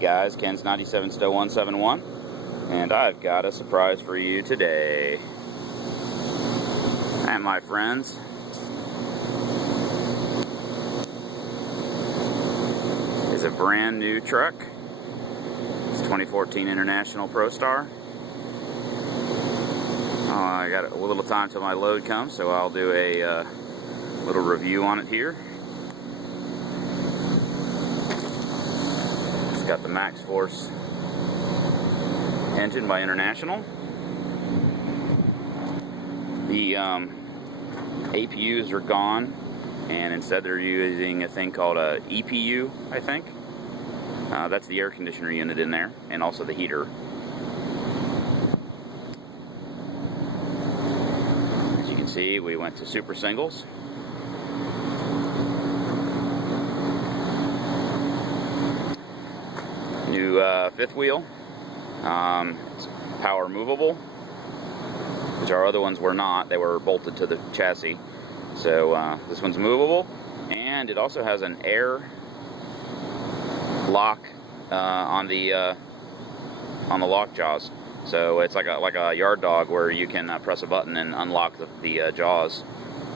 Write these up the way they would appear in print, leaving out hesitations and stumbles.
guys, Ken's 97 Stow 171, and I've got a surprise for you today. And my friends, is a brand new truck. It's 2014 International ProStar. I got a little time till my load comes, so I'll do a little review on it here. It's got the Max Force engine by International. The APUs are gone, and instead they're using a thing called a EPU, I think. That's the air conditioner unit in there, and also the heater. As you can see, we went to super singles. New fifth wheel. It's power movable, which our other ones were not. They were bolted to the chassis. So this one's movable, and it also has an air lock on the lock jaws. So it's like a yard dog where you can press a button and unlock the jaws.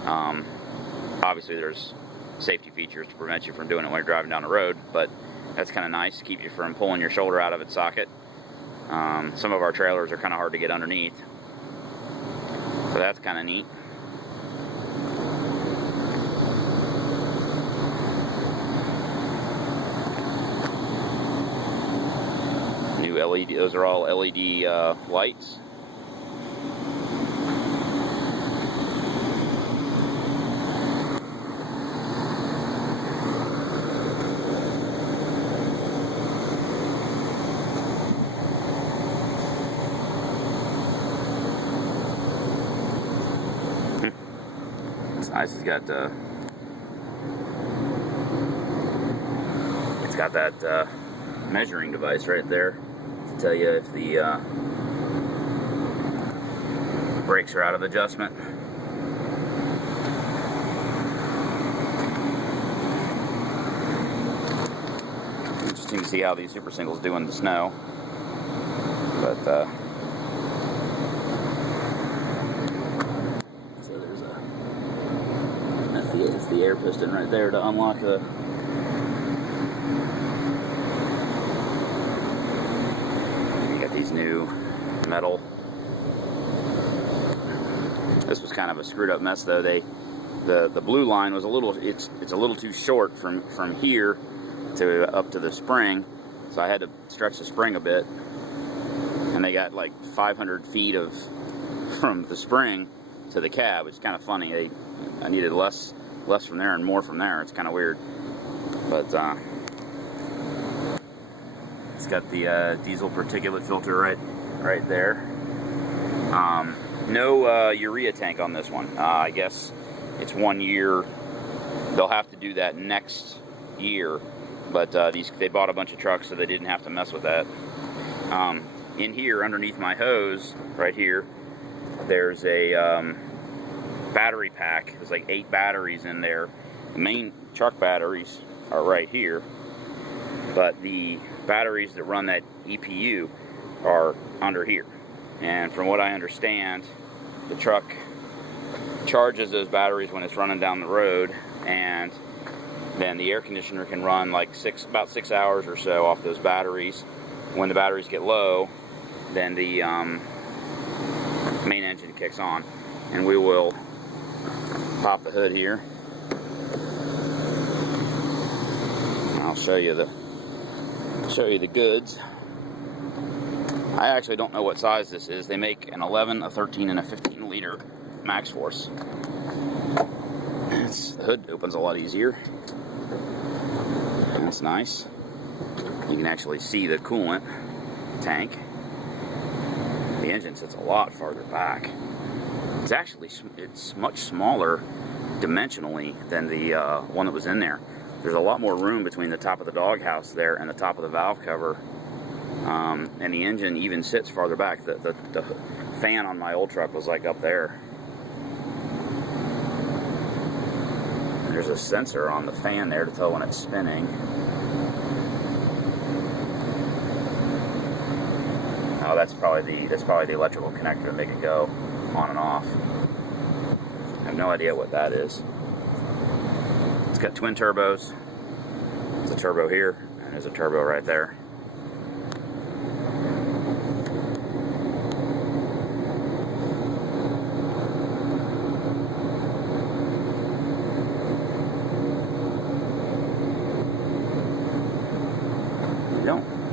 Obviously, there's safety features to prevent you from doing it when you're driving down the road, but that's kind of nice to keep you from pulling your shoulder out of its socket. Some of our trailers are kind of hard to get underneath, so that's kind of neat. New LED, those are all LED lights. It's nice. It's got that measuring device right there to tell you if the brakes are out of adjustment. Interesting to see how these super singles do in the snow, but so there's that's the air piston right there to unlock the. These new metal. This was kind of a screwed up mess though. The blue line was a little, it's a little too short from here to up to the spring, so I had to stretch the spring a bit, and they got like 500 feet from the spring to the cab. It's kind of funny. I needed less from there and more from there. It's kind of weird, but it's got the diesel particulate filter right there. No urea tank on this one. I guess it's 1 year. They'll have to do that next year, but they bought a bunch of trucks, so they didn't have to mess with that. In here, underneath my hose, right here, there's a battery pack. There's like 8 batteries in there. The main truck batteries are right here, but the batteries that run that EPU are under here. And from what I understand, the truck charges those batteries when it's running down the road, and then the air conditioner can run like about 6 hours or so off those batteries. When the batteries get low, then the main engine kicks on. And we will pop the hood here. I'll show you the goods. I actually don't know what size this is. They make an 11, a 13, and a 15 liter Max Force. The hood opens a lot easier. That's nice. You can actually see the coolant tank. The engine sits a lot farther back. It's much smaller dimensionally than the one that was in there. There's a lot more room between the top of the doghouse there and the top of the valve cover, and the engine even sits farther back. The fan on my old truck was like up there. There's a sensor on the fan there to tell when it's spinning. Oh, that's probably the electrical connector to make it go on and off. I have no idea what that is. It's got twin turbos. There's a turbo here, and there's a turbo right there.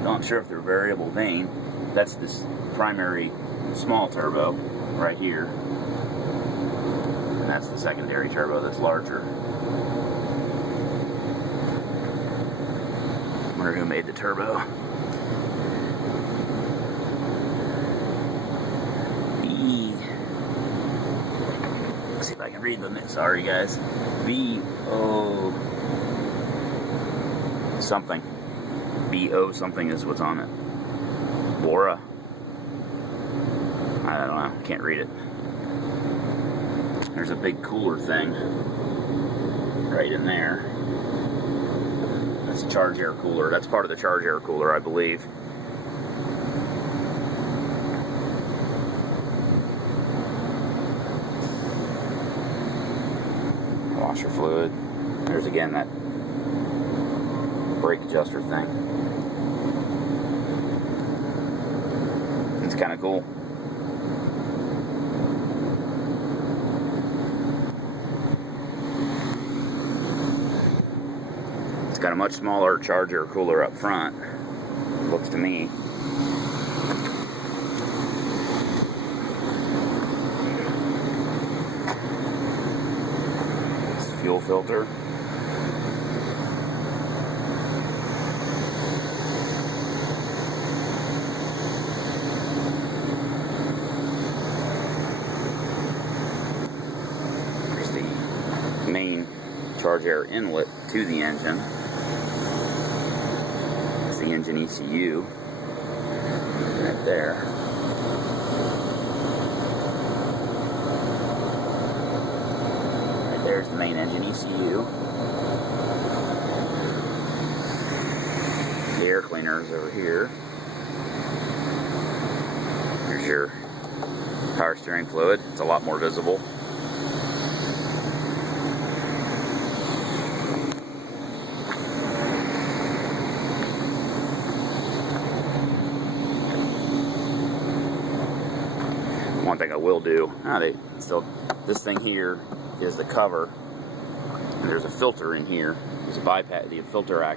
Not sure if they're variable vane. That's this primary small turbo right here, and that's the secondary turbo that's larger. I wonder who made the turbo. Let's see if I can read the. Sorry guys. B-O something. B-O something is what's on it. Bora. I don't know. Can't read it. There's a big cooler thing right in there. That's a charge air cooler. That's part of the charge air cooler, I believe. Washer fluid. There's again that brake adjuster thing. It's kind of cool. It's got a much smaller charger cooler up front, looks to me. It's fuel filter. Main charge air inlet to the engine. It's the engine ECU right there. Right there's the main engine ECU. The air cleaner is over here. Here's your power steering fluid. It's a lot more visible. One thing I will do, this thing here is the cover, and there's a filter in here. There's a bypass, the filter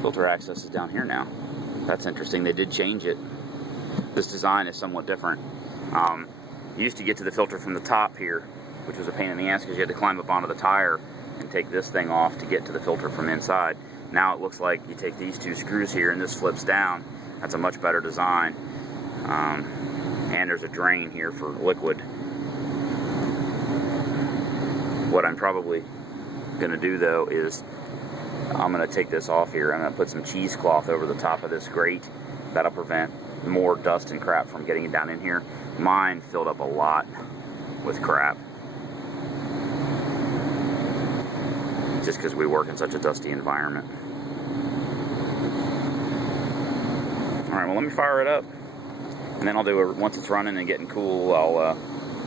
filter access is down here now. That's interesting. They did change it. This design is somewhat different. You used to get to the filter from the top here, which was a pain in the ass because you had to climb up onto the tire and take this thing off to get to the filter from inside. Now it looks like you take these two screws here and this flips down. That's a much better design. And there's a drain here for liquid. What I'm probably going to do though is I'm going to take this off here. I'm going to put some cheesecloth over the top of this grate. That'll prevent more dust and crap from getting down in here. Mine filled up a lot with crap, just because we work in such a dusty environment. Alright, well let me fire it up. And then I'll do once it's running and getting cool, I'll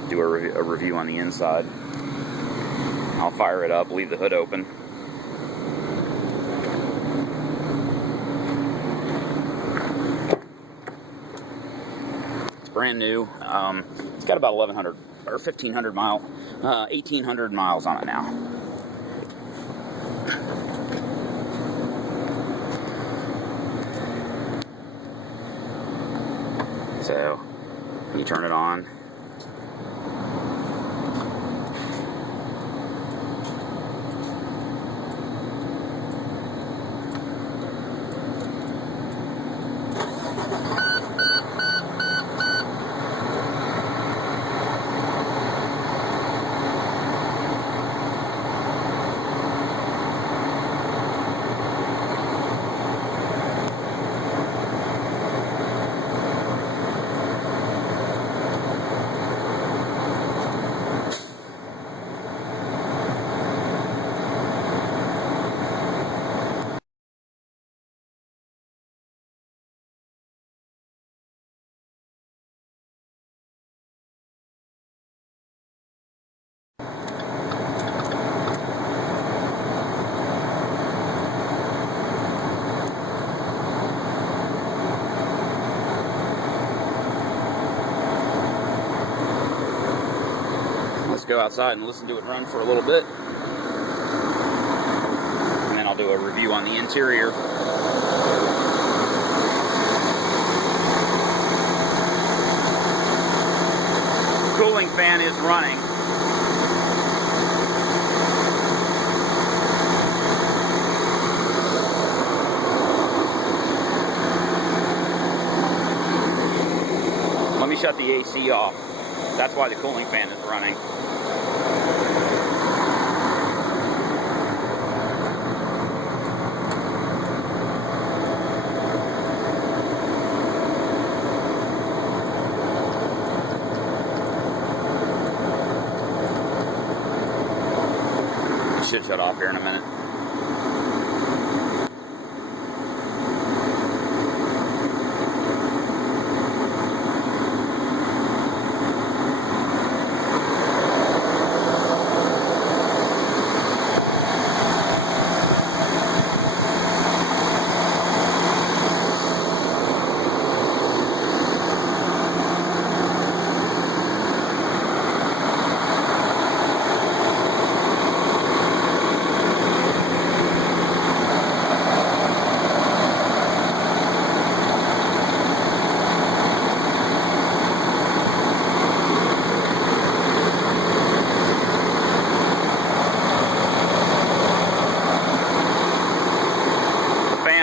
do a review on the inside. I'll fire it up, leave the hood open. It's brand new. It's got about 1,100 or 1,500 mile, 1,800 miles on it now. So, when you turn it on, go outside and listen to it run for a little bit. And then I'll do a review on the interior. Cooling fan is running. Let me shut the AC off. That's why the cooling fan is running. Should shut off here in a minute.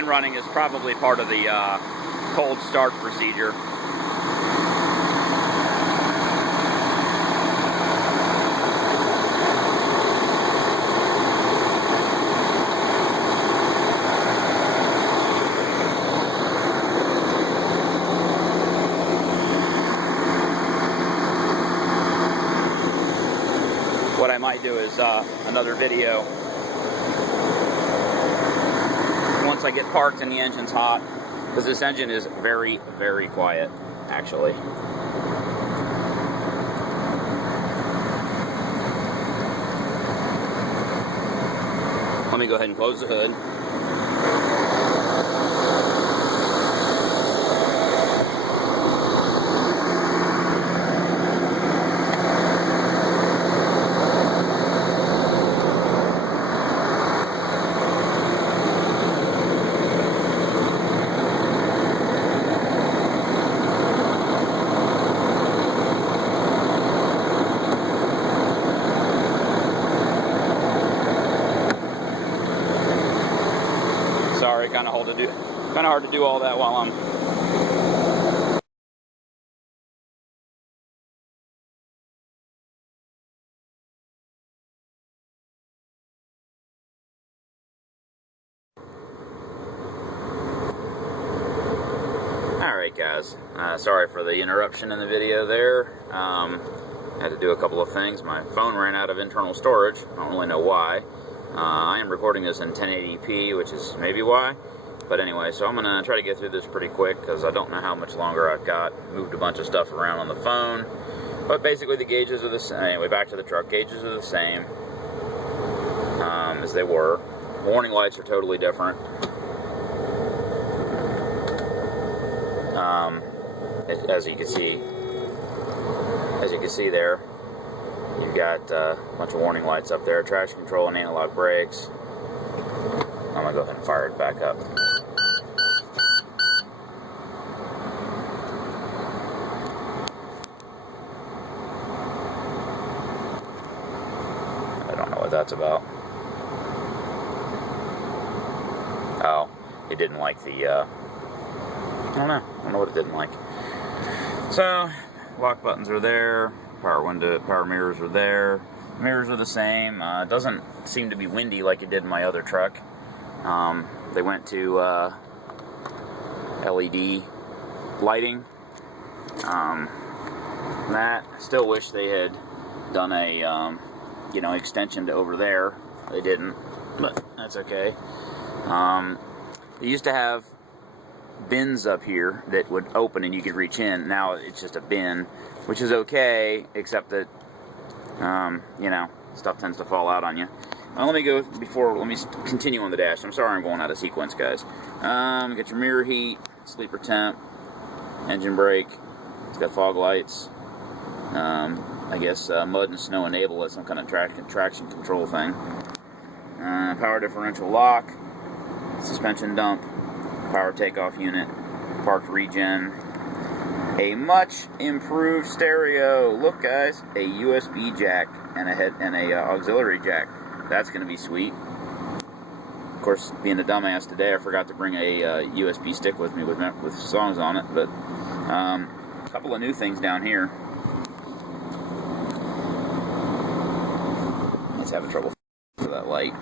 Running is probably part of the cold start procedure. What I might do is another video once I get parked and the engine's hot, because this engine is very, very quiet, actually. Let me go ahead and close the hood. Sorry, kind of hard to do all that while I'm Alright guys, sorry for the interruption in the video there. Had to do a couple of things. My phone ran out of internal storage. I don't really know why. I am recording this in 1080p, which is maybe why. But anyway, so I'm going to try to get through this pretty quick because I don't know how much longer I've got. Moved a bunch of stuff around on the phone. But basically the gauges are the same. Anyway, back to the truck. Gauges are the same as they were. Warning lights are totally different. As you can see there, you've got a bunch of warning lights up there, traction control and analog brakes. I'm going to go ahead and fire it back up. I don't know what that's about. Oh, it didn't like the, I don't know what it didn't like. So, lock buttons are there. Power window, power mirrors are there. Mirrors are the same. It doesn't seem to be windy like it did in my other truck. They went to LED lighting. That still wish they had done a extension to over there. They didn't, but that's okay. They used to have bins up here that would open and you could reach in. Now it's just a bin, which is okay, except that, stuff tends to fall out on you. Let me continue on the dash. I'm sorry I'm going out of sequence, guys. Get your mirror heat, sleeper temp, engine brake. It's got fog lights. I guess mud and snow enable it, some kind of traction control thing. Power differential lock, suspension dump, power takeoff unit, parked regen, a much improved stereo. Look, guys, a USB jack and a auxiliary jack. That's going to be sweet. Of course, being a dumbass today, I forgot to bring a USB stick with me with songs on it. But a couple of new things down here. Let's have trouble for that light.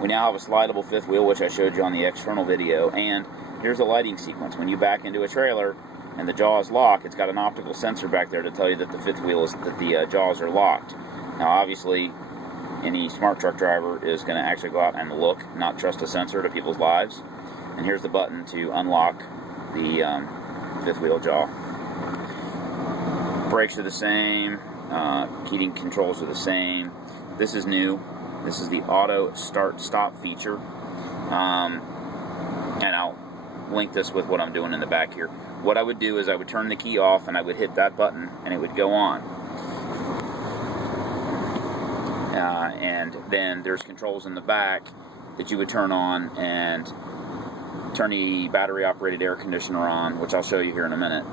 We now have a slidable fifth wheel, which I showed you on the external video, and here's a lighting sequence. When you back into a trailer and the jaws lock, it's got an optical sensor back there to tell you that the fifth wheel is that the jaws are locked. Now, obviously, any smart truck driver is going to actually go out and look, not trust a sensor to people's lives. And here's the button to unlock the fifth wheel jaw. Brakes are the same. Heating controls are the same. This is new. This is the auto start-stop feature. And I'll link this with what I'm doing in the back here. What I would do is I would turn the key off and I would hit that button and it would go on. And then there's controls in the back that you would turn on and turn the battery-operated air conditioner on, which I'll show you here in a minute.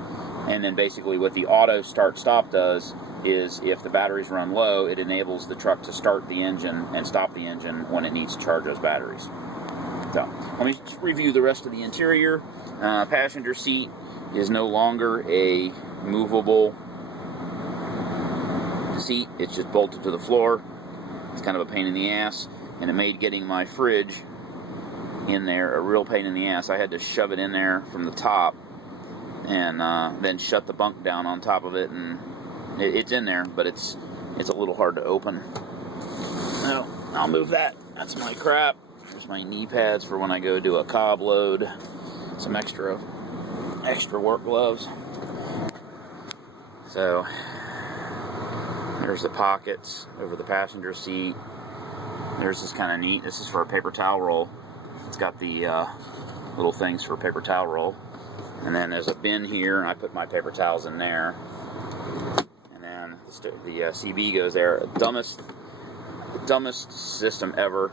And then basically what the auto start-stop does is if the batteries run low, it enables the truck to start the engine and stop the engine when it needs to charge those batteries. So, let me just review the rest of the interior. Passenger seat is no longer a movable seat. It's just bolted to the floor. It's kind of a pain in the ass, and it made getting my fridge in there a real pain in the ass. I had to shove it in there from the top and then shut the bunk down on top of it, and it's in there, but it's a little hard to open. No, I'll move that. That's my crap. There's my knee pads for when I go do a cob load. Some extra work gloves. So there's the pockets over the passenger seat. There's this kind of neat. This is for a paper towel roll. It's got the little things for a paper towel roll. And then there's a bin here, and I put my paper towels in there. And then the CB goes there. Dumbest system ever.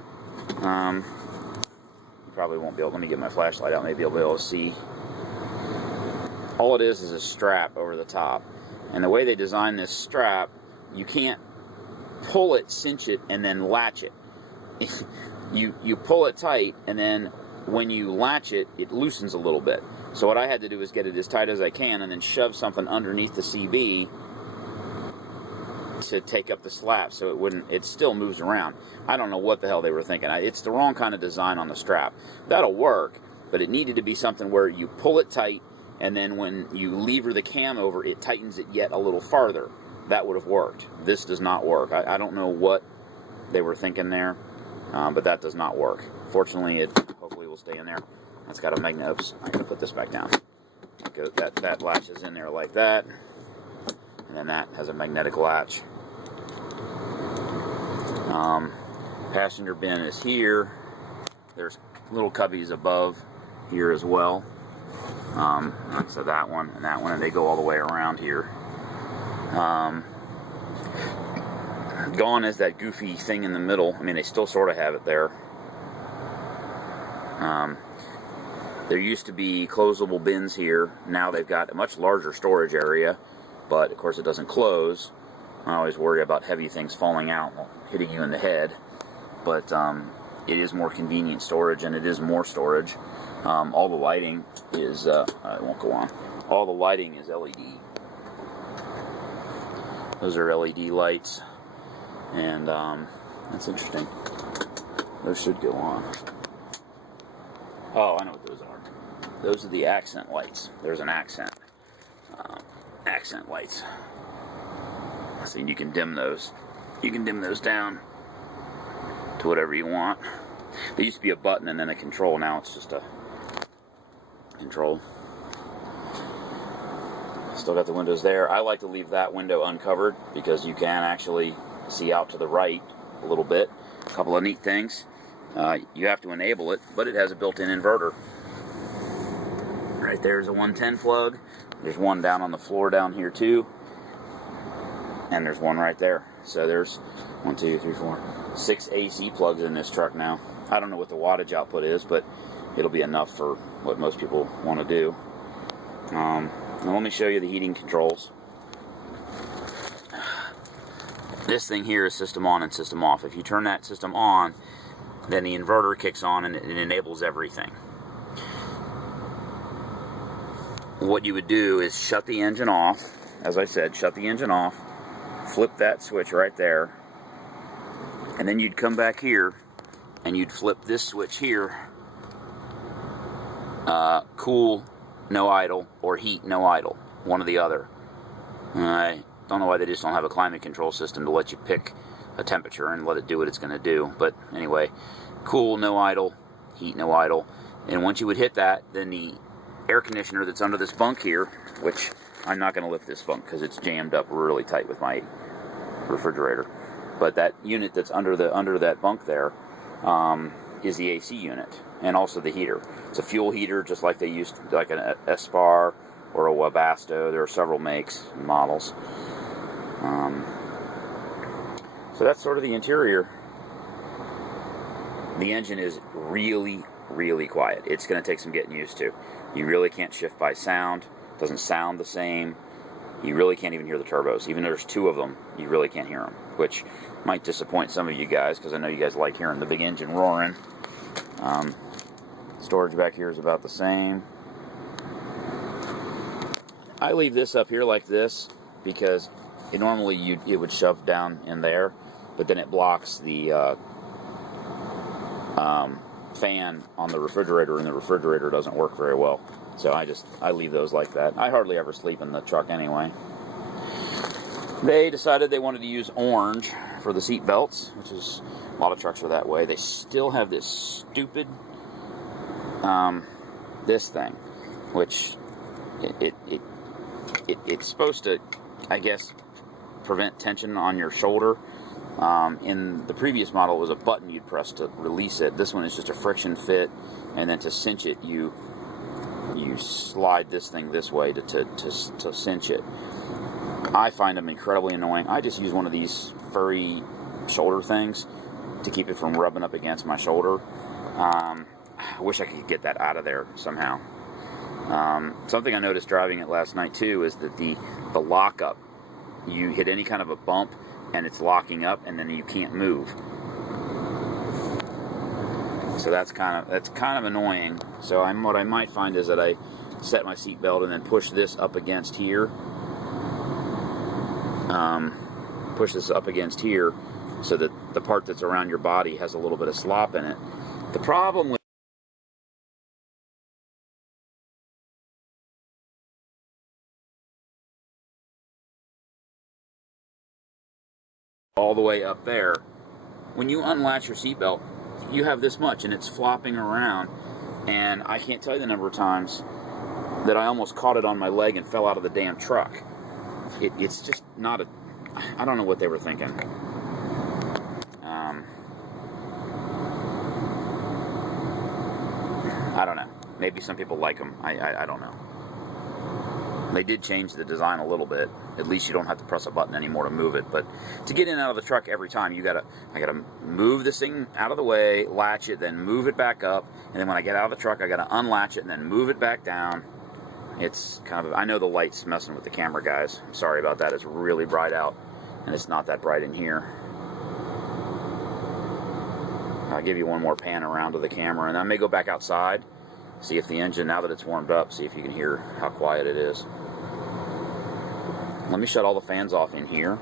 You probably won't be able. Let me get my flashlight out. Maybe you'll be able to see. All it is a strap over the top. And the way they designed this strap, you can't pull it, cinch it, and then latch it. You pull it tight, and then when you latch it, it loosens a little bit. So what I had to do is get it as tight as I can and then shove something underneath the CB to take up the slap so it still moves around. I don't know what the hell they were thinking. It's the wrong kind of design on the strap. That'll work, but it needed to be something where you pull it tight, and then when you lever the cam over, it tightens it yet a little farther. That would have worked. This does not work. I don't know what they were thinking there, but that does not work. Fortunately, it hopefully will stay in there. It's got a magnet. Oops, I'm going to put this back down. That latches in there like that, and then that has a magnetic latch. Passenger bin is here. There's little cubbies above here as well. So that one, and they go all the way around here. Gone is that goofy thing in the middle. I mean, they still sort of have it there. There used to be closable bins here. Now they've got a much larger storage area, but of course it doesn't close. I always worry about heavy things falling out, hitting you in the head. But it is more convenient storage, and it is more storage. All the lighting is, it won't go on. All the lighting is LED. Those are LED lights, and that's interesting. Those should go on. Oh, I know what those are. Those are the accent lights. There's an accent lights. So you can dim those. You can dim those down to whatever you want. There used to be a button and then a control. Now it's just a control. Still got the windows there. I like to leave that window uncovered because you can actually see out to the right a little bit. A couple of neat things. You have to enable it, but it has a built-in inverter. Right there's a 110 plug. There's one down on the floor down here too. And there's one right there. So there's 1, 2, 3, 4, 6 AC plugs in this truck now. I don't know what the wattage output is, but it'll be enough for what most people want to do. Now let me show you the heating controls. This thing here is system on and system off. If you turn that system on, then the inverter kicks on and it enables everything. What you would do is shut the engine off. As I said, shut the engine off, flip that switch right there, and then you'd come back here and you'd flip this switch here, cool, no idle, or heat, no idle, one or the other. I don't know why they just don't have a climate control system to let you pick a temperature and let it do what it's going to do. But anyway, cool, no idle, heat, no idle. And once you would hit that, then the air conditioner that's under this bunk here, which I'm not going to lift this bunk because it's jammed up really tight with my refrigerator, but that unit that's under that bunk there is the AC unit, and also the heater. It's a fuel heater, just like they used, like an Espar or a Webasto. There are several makes and models. So that's sort of the interior. The engine is really, really quiet. It's going to take some getting used to. You really can't shift by sound. It doesn't sound the same. You really can't even hear the turbos. Even though there's 2 of them, you really can't hear them, which might disappoint some of you guys, because I know you guys like hearing the big engine roaring. Storage back here is about the same. I leave this up here like this because normally it would shove down in there, but then it blocks the fan on the refrigerator, and the refrigerator doesn't work very well. So I leave those like that. I hardly ever sleep in the truck anyway. They decided they wanted to use orange for the seat belts, which is, a lot of trucks are that way. They still have this stupid this thing, which it's supposed to, I guess, prevent tension on your shoulder. In the previous model, it was a button you'd press to release it. This one is just a friction fit, and then to cinch it, you slide this thing this way to cinch it. I find them incredibly annoying. I just use one of these furry shoulder things to keep it from rubbing up against my shoulder. I wish I could get that out of there somehow. Something I noticed driving it last night too is that the lockup, you hit any kind of a bump and it's locking up, and then you can't move. So that's kind of annoying. So what I might find is that I set my seat belt and then push this up against here. Push this up against here so that the part that's around your body has a little bit of slop in it. The problem with all the way up there, when you unlatch your seatbelt, you have this much and it's flopping around, and I can't tell you the number of times that I almost caught it on my leg and fell out of the damn truck. It's just not a, I don't know what they were thinking. I don't know. Maybe some people like them. I don't know. They did change the design a little bit. At least you don't have to press a button anymore to move it. But to get in and out of the truck every time, I gotta move this thing out of the way, latch it, then move it back up, and then when I get out of the truck, I gotta unlatch it and then move it back down. It's kind of, I know the light's messing with the camera, guys. I'm sorry about that. It's really bright out, and it's not that bright in here. I'll give you one more pan around to the camera, and I may go back outside, see if the engine, now that it's warmed up, see if you can hear how quiet it is. Let me shut all the fans off in here.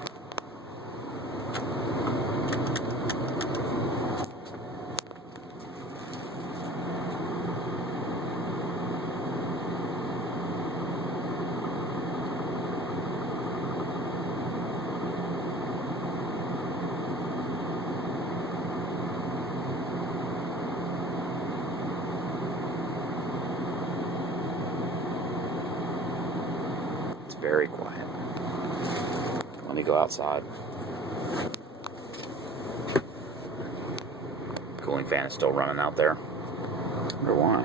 Very quiet. Let me go outside. Cooling fan is still running out there. I wonder why.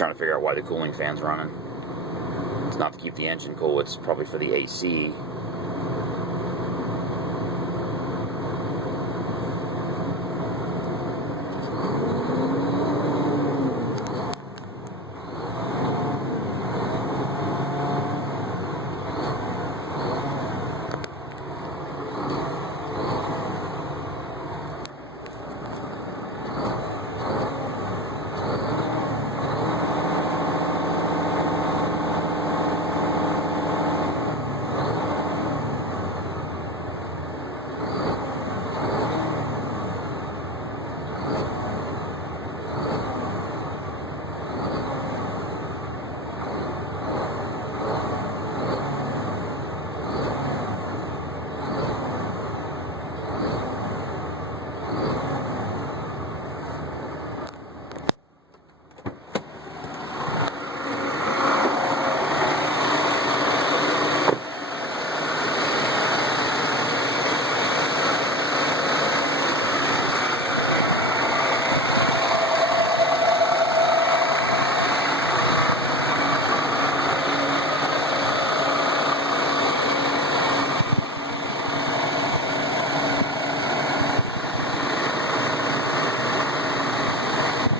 Trying to figure out why the cooling fan's running. It's not to keep the engine cool, it's probably for the AC.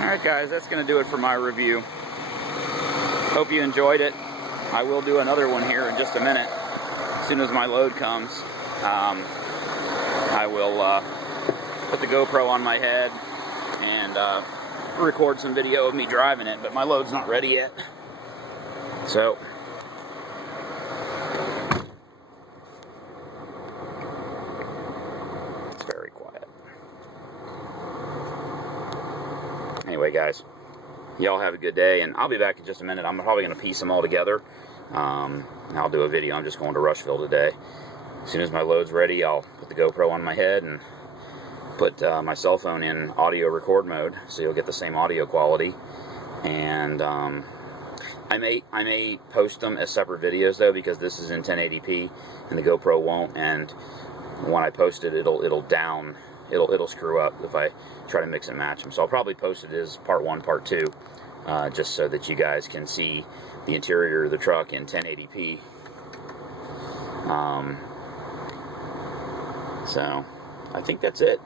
Alright guys, that's going to do it for my review. Hope you enjoyed it. I will do another one here in just a minute. As soon as my load comes, I will put the GoPro on my head and record some video of me driving it, but my load's not ready yet. So, it's very quiet. Anyway, guys, y'all have a good day, and I'll be back in just a minute. I'm probably going to piece them all together. I'll do a video. I'm just going to Rushville today. As soon as my load's ready, I'll put the GoPro on my head and put my cell phone in audio record mode, so you'll get the same audio quality. And I may post them as separate videos though, because this is in 1080p and the GoPro won't. And when I post it, it'll screw up if I try to mix and match them. So I'll probably post it as part 1, part 2, just so that you guys can see the interior of the truck in 1080p. So I think that's it.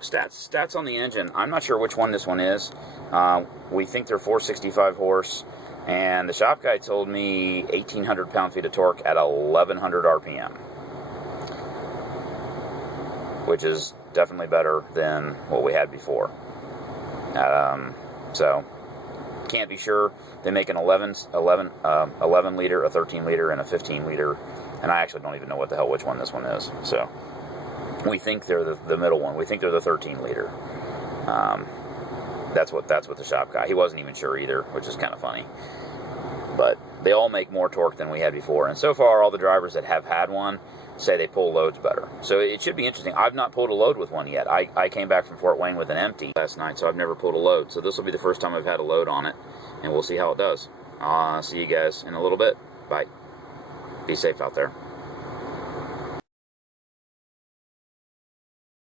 Stats on the engine. I'm not sure which one this one is. We think they're 465 horse, and the shop guy told me 1,800 pound-feet of torque at 1,100 RPM. Which is definitely better than what we had before. So, can't be sure. They make an 11 liter, a 13 liter, and a 15 liter, and I actually don't even know what the hell which one this one is. So, we think they're the middle one. We think they're the 13 liter. That's what the shop guy. He wasn't even sure either, which is kind of funny. But they all make more torque than we had before, and so far all the drivers that have had one say they pull loads better. So it should be interesting. I've not pulled a load with one yet. I came back from Fort Wayne with an empty last night, so I've never pulled a load. So this will be the first time I've had a load on it, and we'll see how it does. See you guys in a little bit. Bye. Be safe out there.